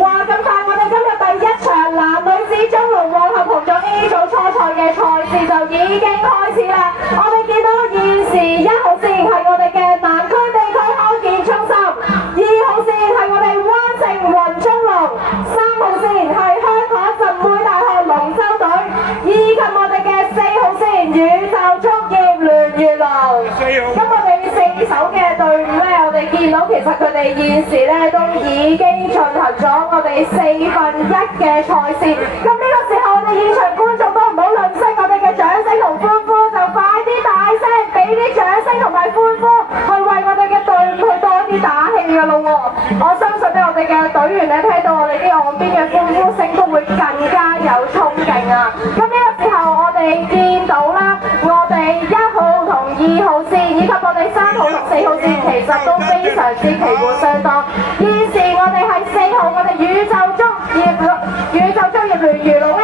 哇！咁快我哋今日第一場男女子中龍混合同組 A 組初賽嘅賽事就已經開始啦。我哋見到現時1號線係我哋嘅南區地區康健中心，2號線係我哋灣城雲中龍，3號線係香港浸會大學龍舟隊，以及我哋嘅4號線宇宙足業聯粵龍。咁我哋4手嘅隊伍咧，我哋見到其實佢哋現時咧都已經進行咗我哋1/4嘅賽事。咁呢個時候，我哋現場觀眾都唔好吝嗇我哋嘅掌聲同歡呼，就快啲大聲俾啲掌聲同埋歡呼，去為我哋嘅隊伍去多啲打氣㗎咯喎！我相信咧，我哋嘅隊員咧聽到我哋啲岸邊嘅歡呼聲，都會更加有衝勁啊！咁呢個時候，我哋見到啦，我哋1號同2號線以及我哋3號同4號線，其實都非常之旗鼓相當。現時我哋係4號，我哋宇宙足業聯粵龍